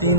3